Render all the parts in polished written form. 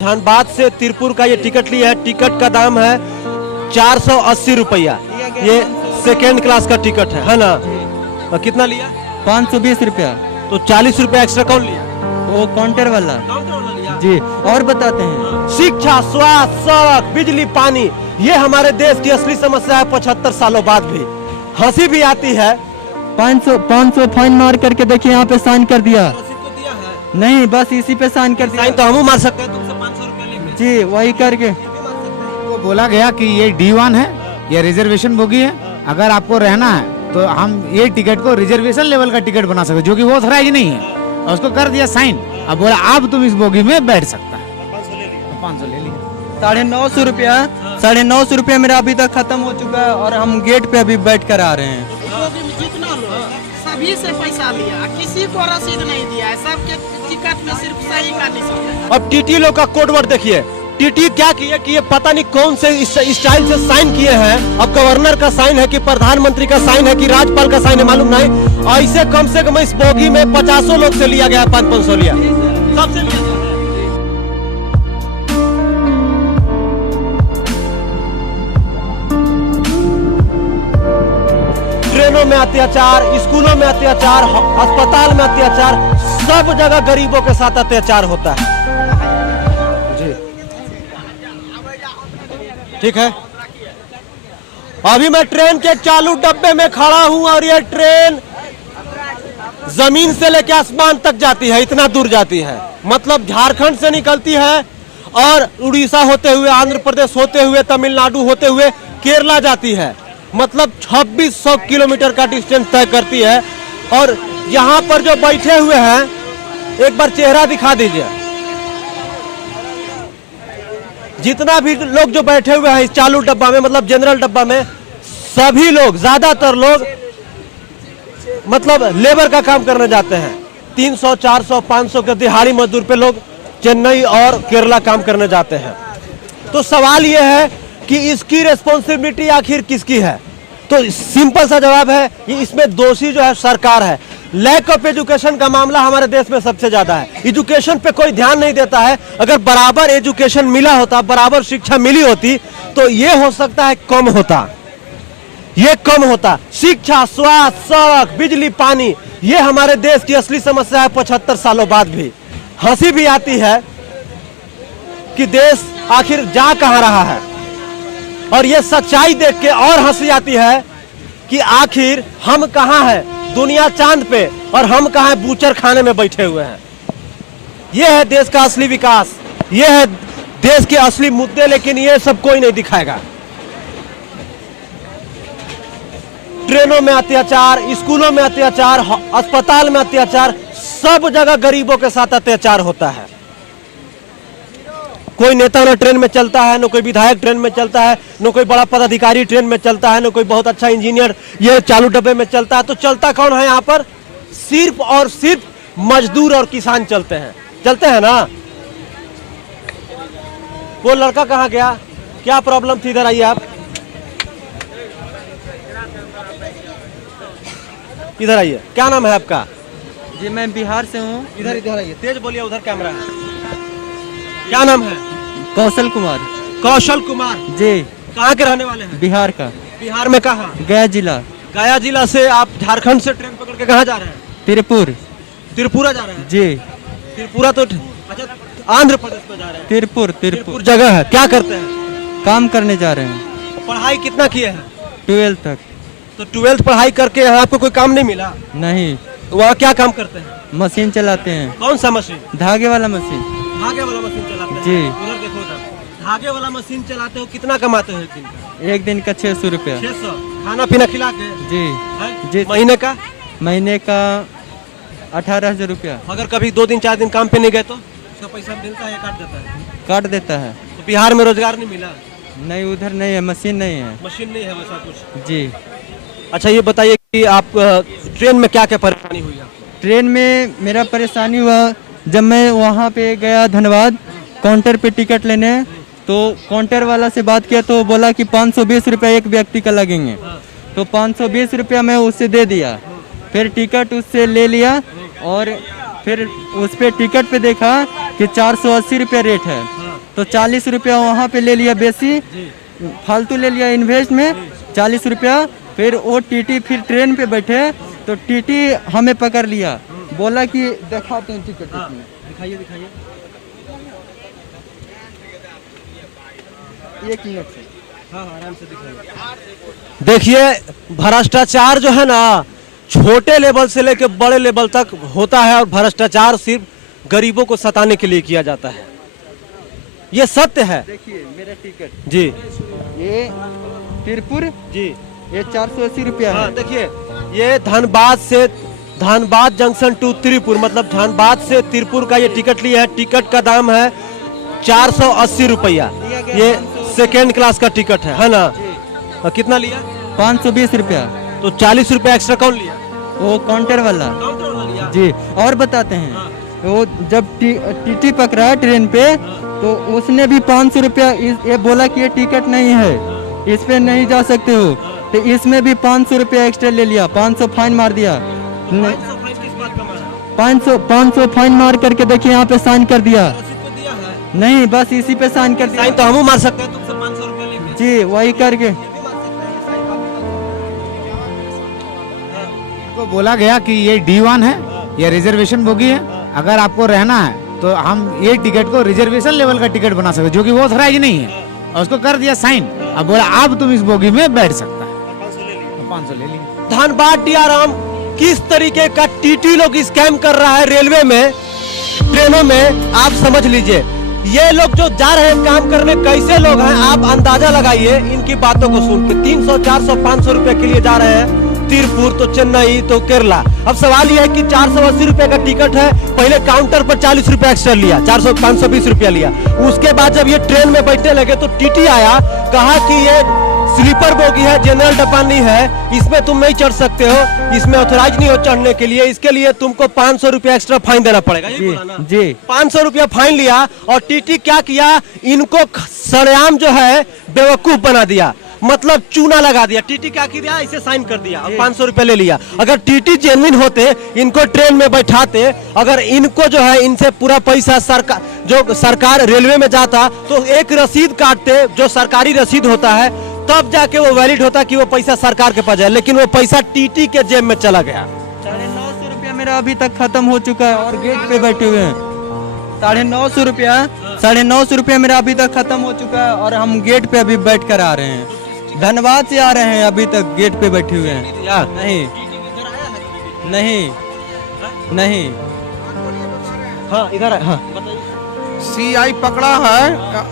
धनबाद से तिरपुर का ये टिकट लिया है। टिकट का दाम है 480 रुपया। ये सेकेंड क्लास का टिकट है ना। और कितना लिया? 520 रुपया। तो 40 रुपया एक्स्ट्रा कौन लिया? वो काउंटर वाला लिया। जी। और बताते हैं, शिक्षा, स्वास्थ्य, सड़क, बिजली, पानी, ये हमारे देश की असली समस्या है। 75 सालों बाद भी हंसी भी आती है। 500 फाइन मार करके देखिए, यहाँ पे साइन कर दिया। नहीं, बस इसी पे साइन कर दिया। साइन तो हम मार सकते हैं तुमसे 500 रुपया लेके। जी, वही करके वो बोला गया कि ये D1 है, ये रिजर्वेशन बोगी है। अगर आपको रहना है तो हम ये टिकट को रिजर्वेशन लेवल का टिकट बना सकते, जो कि वो ऑथराइज नहीं है। और उसको कर दिया साइन। अब बोला अब तुम इस बोगी में बैठ सकता है। 500 ले लिया। 950 रुपया। 950 रुपया मेरा अभी तक खत्म हो चुका है और हम गेट पे अभी बैठ कर आ रहे हैं। जितना लो सभी से पैसा लिया, किसी को रसीद नहीं दिया है। सबके टिकट में सिर्फ सही का निशान है। अब टीटी लोग का कोड वर्ड देखिए। टीटी क्या किए कि ये पता नहीं कौन से स्टाइल से साइन किए हैं। अब गवर्नर का साइन है कि प्रधानमंत्री का साइन है कि राज्यपाल का साइन है, मालूम नहीं। ऐसे कम से कम इस बोगी में 50 लोग से लिया गया, 500 लिया, सबसे लिया। ट्रेनों में अत्याचार, स्कूलों में अत्याचार, अस्पताल में अत्याचार, सब जगह गरीबों के साथ अत्याचार होता है। जी ठीक है। अभी मैं ट्रेन के चालू डब्बे में खड़ा हूं और ये ट्रेन जमीन से लेकर आसमान तक जाती है, इतना दूर जाती है। मतलब झारखंड से निकलती है और उड़ीसा होते हुए, आंध्र प्रदेश होते हुए, तमिलनाडु होते हुए केरला जाती है। मतलब 2600 किलोमीटर का डिस्टेंस तय करती है। और यहाँ पर जो बैठे हुए हैं, एक बार चेहरा दिखा दीजिए। जितना भी लोग जो बैठे हुए हैं इस चालू डब्बा में, मतलब जनरल डब्बा में, सभी लोग, ज्यादातर लोग मतलब लेबर का काम करने जाते हैं। 300, 400, 500 के दिहाड़ी मजदूर पे लोग चेन्नई और केरला काम करने जाते हैं। तो सवाल यह है कि इसकी रिस्पॉन्सिबिलिटी आखिर किसकी है? तो सिंपल सा जवाब है कि इसमें दोषी जो है सरकार है। लैक ऑफ एजुकेशन का मामला हमारे देश में सबसे ज्यादा है। एजुकेशन पे कोई ध्यान नहीं देता है। अगर बराबर एजुकेशन मिला होता, बराबर शिक्षा मिली होती, तो ये हो सकता है कम होता, ये कम होता। शिक्षा, स्वास्थ्य, सड़क, बिजली, पानी, ये हमारे देश की असली समस्या है। 75 सालों बाद भी हंसी भी आती है कि देश आखिर जा कहां रहा है। और ये सच्चाई देख के और हंसी आती है कि आखिर हम कहां हैं, दुनिया चांद पे, और हम कहां हैं, बूचर खाने में बैठे हुए हैं। ये है देश का असली विकास, ये है देश के असली मुद्दे, लेकिन ये सब कोई नहीं दिखाएगा। ट्रेनों में अत्याचार, स्कूलों में अत्याचार, अस्पताल में अत्याचार, सब जगह गरीबों के साथ अत्याचार होता है। कोई नेता न ट्रेन में चलता है, न कोई विधायक ट्रेन में चलता है, न कोई बड़ा पदाधिकारी ट्रेन में चलता है, न कोई बहुत अच्छा इंजीनियर ये चालू डब्बे में चलता है। तो चलता कौन है यहाँ पर? सिर्फ और सिर्फ मजदूर और किसान चलते हैं ना। वो लड़का कहाँ गया? क्या प्रॉब्लम थी? इधर आइए आप, इधर आइए। क्या नाम है आपका? जी, मैं बिहार से हूँ। इधर आइए, तेज बोलिए, उधर कैमरा है। क्या नाम है? कौशल कुमार। कौशल कुमार जी। कहाँ के रहने वाले हैं? बिहार का। बिहार में कहाँ? गया जिला। गया जिला से आप झारखंड से ट्रेन पकड़ के कहाँ जा रहे हैं? तिरपुर। त्रिपुरा जा रहे हैं? जी। त्रिपुरा तो अच्छा, आंध्र प्रदेश में जा रहे हैं। तिरपुर जगह है। क्या करते हैं? काम करने जा रहे हैं। पढ़ाई कितना किए हैं? 12th तक। तो 12th पढ़ाई करके यहाँ आपको कोई काम नहीं मिला? नहीं। वहाँ क्या काम करते हैं? मशीन चलाते हैं। कौन सा मशीन? धागे वाला मशीन। धागे वाला मशीन चलाते हैं? जी। उधर देखो उधर। धागे वाला मशीन चलाते हो, कितना कमाते हो एक दिन का? एक दिन का 600 रुपया। 600। खाना पीना खिला के? जी। है? जी। महीने का? महीने का 18,000 रुपया। अगर कभी 2 दिन 4 दिन काम पे नहीं गए तो उसका पैसा मिलता है या काट देता है? काट देता है। तो बिहार में रोजगार नहीं मिला? नहीं, उधर नहीं है, मशीन नहीं है। मशीन नहीं है वैसा कुछ? जी। अच्छा, ये बताइए कि आप ट्रेन में क्या क्या परेशानी हुई आपको? ट्रेन में मेरा परेशानी हुआ जब मैं वहाँ पे गया धनबाद काउंटर पे टिकट लेने, तो काउंटर वाला से बात किया तो बोला कि 520 रुपया एक व्यक्ति का लगेंगे। तो 520 रुपया मैं उससे दे दिया। फिर टिकट उससे ले लिया और फिर उस पे टिकट पे देखा कि 480 रुपया रेट है। तो 40 रुपया वहाँ पे ले लिया बेसी, फालतू ले लिया इन्वेस्ट में 40 रुपया। फिर वो टीटी फिर ट्रेन पे बैठे तो टीटी हमें पकड़ लिया, बोला कि दिखाते हैं टिकट इसमें। दिखाइए दिखाइए। एक मिनट से। हाँ आराम से दिखाइए। देखिए भ्रष्टाचार जो है ना छोटे लेवल से लेकर बड़े लेवल तक होता है, और भ्रष्टाचार सिर्फ गरीबों को सताने के लिए किया जाता है, ये सत्य है। देखिए मेरा टिकट जी ये तिरपुर जी ये 480 रुपया हाँ है। देखिए ये धनबाद जंक्शन टू तिरपुर, मतलब धनबाद से तिरपुर का ये टिकट लिया है। टिकट का दाम है 480 रुपया। ये सेकेंड क्लास का टिकट है ना। और कितना लिया? 520 रुपया। तो 40 रुपया एक्स्ट्रा कौन लिया? वो काउंटर वाला जी। और बताते हैं वो जब टीटी पकड़ा ट्रेन पे तो उसने भी 500 रुपया ये बोला कि ये टिकट नहीं है, इस पे नहीं जा सकते हो, तो इसमें भी 500 रुपया एक्स्ट्रा ले लिया, 500 फाइन मार दिया। 500 फाइन मार करके देखिए यहाँ पे साइन कर दिया। नहीं बस इसी पे साइन कर दिया। साइन तो हम मार सकते हैं तुमसे 500 रुपया लेके। जी वही करके को बोला गया कि ये D1 है, ये रिजर्वेशन बोगी है, अगर आपको रहना है तो हम ये टिकट को रिजर्वेशन लेवल का टिकट बना सकते, जो कि वो ऑथराइज नहीं है, और उसको कर दिया साइन। अब बोला अब तुम इस बोगी में बैठ सकता है, 500 ले लिया। धनबाद DRM किस तरीके का टीटी लोग स्कैम कर रहा है रेलवे में, ट्रेनों में, आप समझ लीजिए। ये लोग जो जा रहे हैं काम करने कैसे लोग हैं आप अंदाजा लगाइए इनकी बातों को सुन के। 300 400 500 रुपए के लिए जा रहे हैं तिरपुर, तो चेन्नई, तो केरला। अब सवाल यह है कि 480 रुपए का टिकट है, पहले काउंटर पर 40 रुपए एक्स्ट्रा लिया, 520 रुपया लिया। उसके बाद जब ये ट्रेन में बैठने लगे तो टीटी आया, कहा कि ये स्लीपर बोगी है, जनरल डब्बा नहीं है, इसमें तुम नहीं चढ़ सकते हो, इसमें ऑथराइज नहीं हो चढ़ने के लिए, इसके लिए तुमको 500 रुपया एक्स्ट्रा फाइन देना पड़ेगा। जी जी 500 रुपया फाइन लिया, और टीटी क्या किया, इनको सरेआम जो है बेवकूफ बना दिया, मतलब चूना लगा दिया। टीटी क्या किया, इसे साइन कर दिया, 500 रुपए ले लिया। अगर टीटी जेन्युइन होते, इनको ट्रेन में बैठाते, अगर इनको जो है इनसे पूरा पैसा सरकार रेलवे में जाता तो एक रसीद काटते, जो सरकारी रसीद होता है, तब जाके वो वैलिड होता कि वो पैसा सरकार के पास जाए, लेकिन वो पैसा टीटी के जेब में चला गया। 950 रुपया मेरा अभी तक खत्म हो चुका है, और गेट पे बैठे हुए हैं। 950 रुपया मेरा अभी तक खत्म हो चुका है, और हम गेट पे अभी बैठ कर आ रहे हैं। धनबाद से आ रहे हैं, अभी तक गेट पे बैठे हुए हैं। नहीं हाँ इधर है। हाँ CI पकड़ा है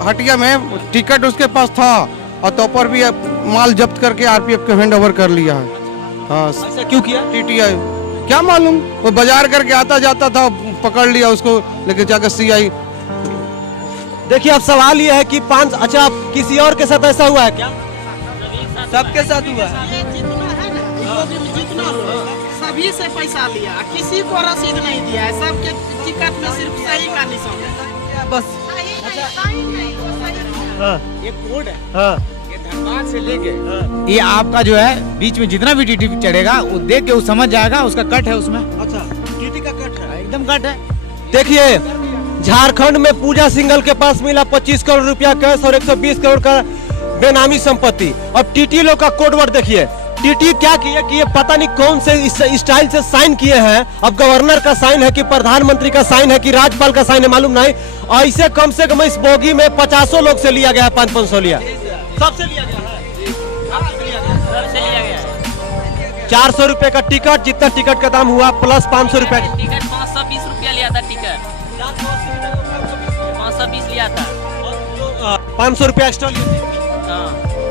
हटिया में, टिकट उसके पास था, और तो पर भी माल जब्त करके RPF के हैंड ओवर कर लिया है। हाँ ऐसा क्यों किया? TTI क्या मालूम, वो बाजार करके आता जाता था, पकड़ लिया उसको, लेके जाकर CI। देखिए अब सवाल ये है कि अच्छा किसी और के साथ ऐसा हुआ है क्या? सबके साथ हुआ है। ये जितना है ना, जितना लोग सभी से पैसा लिया, किसी को रसीद नहीं दिया है, सबके टिकट में सिर्फ सही का निशान है बस। ये कोड है, हाँ ये धनबाद से लेके ये आपका जो है बीच में जितना भी टीटी चढ़ेगा वो देख के वो समझ जाएगा, उसका कट है उसमें। अच्छा टीटी का कट है, एकदम कट है। देखिए झारखंड में पूजा सिंघल के पास मिला 25 करोड़ रुपया कैश और 120 करोड़ का बेनामी संपत्ति। अब टीटी लोग का कोडवर्ड देखिए, टीटी क्या किया कि ये पता नहीं कौन से स्टाइल से साइन किए हैं। अब गवर्नर का साइन है कि प्रधानमंत्री का साइन है कि राज्यपाल का साइन है, मालूम नहीं। ऐसे कम से कम इस बोगी में 50 लोग से लिया गया है, 500 लिया, सबसे लिया गया है। 400 रुपए का टिकट, जितना टिकट का दाम हुआ, प्लस 500 रुपए टिकट 520 रुपया लिया था, टिकट 520 लिया था, 500 रुपया एक्स्ट्रा लिया।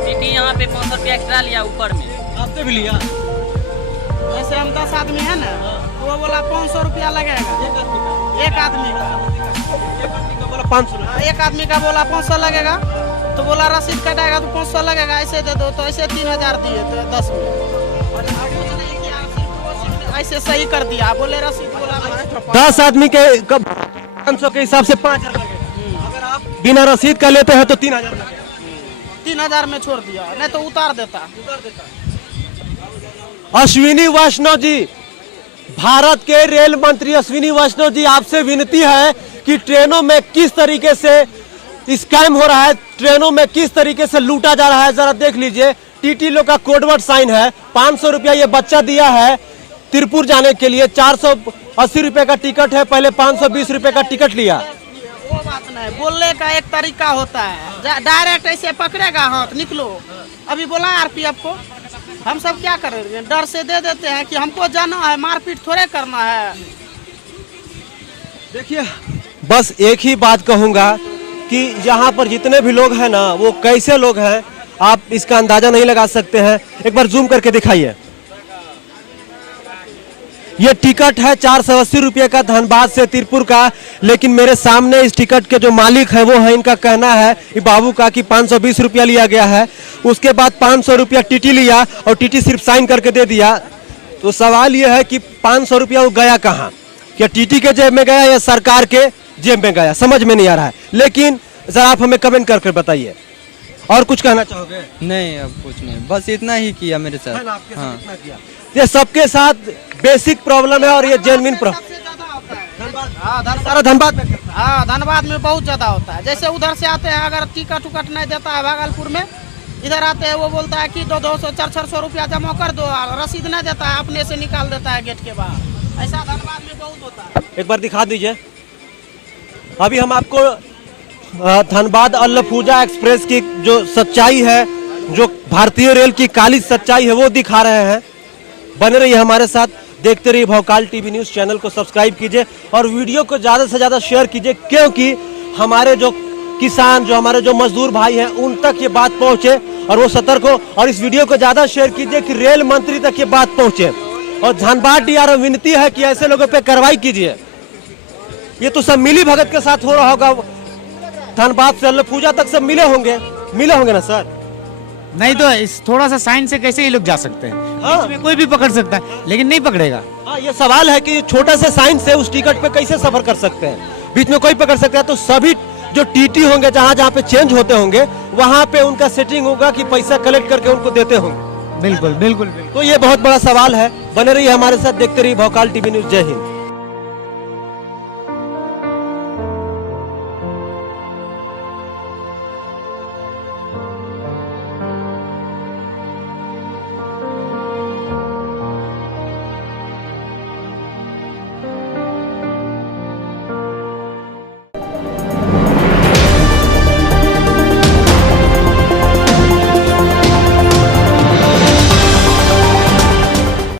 टीटी यहाँ पे 500 रुपया एक्स्ट्रा लिया ऊपर में। आपसे भी लिया? जैसे हम 10 आदमी है ना, तो वो बोला 500 रुपया लगेगा एक आदमी का, बोला 500। एक आदमी का बोला 500 लगेगा, तो बोला रसीद कटाएगा तो 500 लगेगा, ऐसे दे दो, तो ऐसे 3000 दिए तो 10 में। और कुछ नहीं किया, सिर्फ वो ऐसे सही कर दिया, बोले रसीद बोला 10 आदमी के 500 के हिसाब से 5000 लगेगा। अगर आप बिना रसीद का लेते हैं तो 3000 लगेगा। 3000 में छोड़ दिया, नहीं तो उतार देता। अश्विनी वैष्णव जी, भारत के रेल मंत्री अश्विनी वैष्णव जी, आपसे विनती है कि ट्रेनों में किस तरीके से स्कैम हो रहा है, ट्रेनों में किस तरीके से लूटा जा रहा है जरा देख लीजिए। टीटी लोग का कोडवर्ड साइन है, 500 रुपया ये बच्चा दिया है तिरपुर जाने के लिए। 480 रुपए का टिकट है, पहले 520 रुपए का टिकट लिया। वो बात नहीं, बोलने का एक तरीका होता है, डायरेक्ट ऐसे पकड़ेगा हाथ निकलो। अभी बोला आरपीएफ को, हम सब क्या करेंगे, डर से दे देते हैं कि हमको जाना है, मारपीट थोड़े करना है। देखिए बस एक ही बात कहूंगा कि यहाँ पर जितने भी लोग हैं ना, वो कैसे लोग हैं आप इसका अंदाजा नहीं लगा सकते हैं। एक बार जूम करके दिखाइए। ये टिकट है 480 रुपये का धनबाद से तिरपुर का, लेकिन मेरे सामने इस टिकट के जो मालिक है वो है, इनका कहना है ये बाबू का कि 520 रुपया लिया गया है। उसके बाद 500 रुपया टीटी लिया और टीटी सिर्फ साइन करके दे दिया। तो सवाल ये है कि 500 रुपया वो गया कहाँ, क्या टीटी के जेब में गया या सरकार के जेब में गया, समझ में नहीं आ रहा है। लेकिन जरा आप हमें कमेंट करके बताइए। और कुछ कहना चाहोगे? नहीं अब कुछ नहीं, बस इतना ही किया मेरे साथ। हाँ ये सबके साथ बेसिक प्रॉब्लम है और ये जेन्युइन प्रॉब्लम सारा धनबाद में करता है। हाँ धनबाद में बहुत ज्यादा होता है। जैसे उधर से आते हैं, अगर टिकट उकट नहीं देता है भागलपुर में, इधर आते हैं वो बोलता है कि 200 400 रुपया जमा कर दो, रसीद नहीं देता है, अपने से निकाल देता है गेट के बाहर। ऐसा धनबाद में बहुत होता है। एक बार दिखा दीजिए। अभी हम आपको धनबाद अल्लफूजा एक्सप्रेस की जो सच्चाई है, जो भारतीय रेल की काली सच्चाई है वो दिखा रहे हैं। बने रहिए हमारे साथ, देखते रहिए भोकाल टीवी न्यूज। चैनल को सब्सक्राइब कीजिए और वीडियो को ज्यादा से ज्यादा शेयर कीजिए, क्योंकि हमारे जो किसान, जो हमारे जो मजदूर भाई हैं, उन तक ये बात पहुंचे और वो सतर्क हो। और इस वीडियो को ज्यादा शेयर कीजिए कि रेल मंत्री तक ये बात पहुंचे। और धनबाद डीआरएम विनती है कि ऐसे लोगों पे कार्रवाई कीजिए। ये तो सब मिली भगत के साथ हो रहा होगा, धनबाद से अल्लफूजा तक सब मिले होंगे ना सर? नहीं तो इस थोड़ा सा साइन से कैसे ये लोग जा सकते हैं? हाँ। बीच में कोई भी पकड़ सकता है, लेकिन नहीं पकड़ेगा। हाँ, ये सवाल है कि छोटा से साइन से उस टिकट पे कैसे सफर कर सकते हैं? बीच में कोई पकड़ सकता है। तो सभी जो टीटी होंगे, जहाँ जहाँ पे चेंज होते होंगे, वहाँ पे उनका सेटिंग होगा कि पैसा कलेक्ट करके उनको देते होंगे। बिल्कुल बिल्कुल बिल्कुल। तो ये बहुत बड़ा सवाल है। बने रहिए हमारे साथ, देखते रहिए भोकाल टीवी न्यूज। जय हिंद।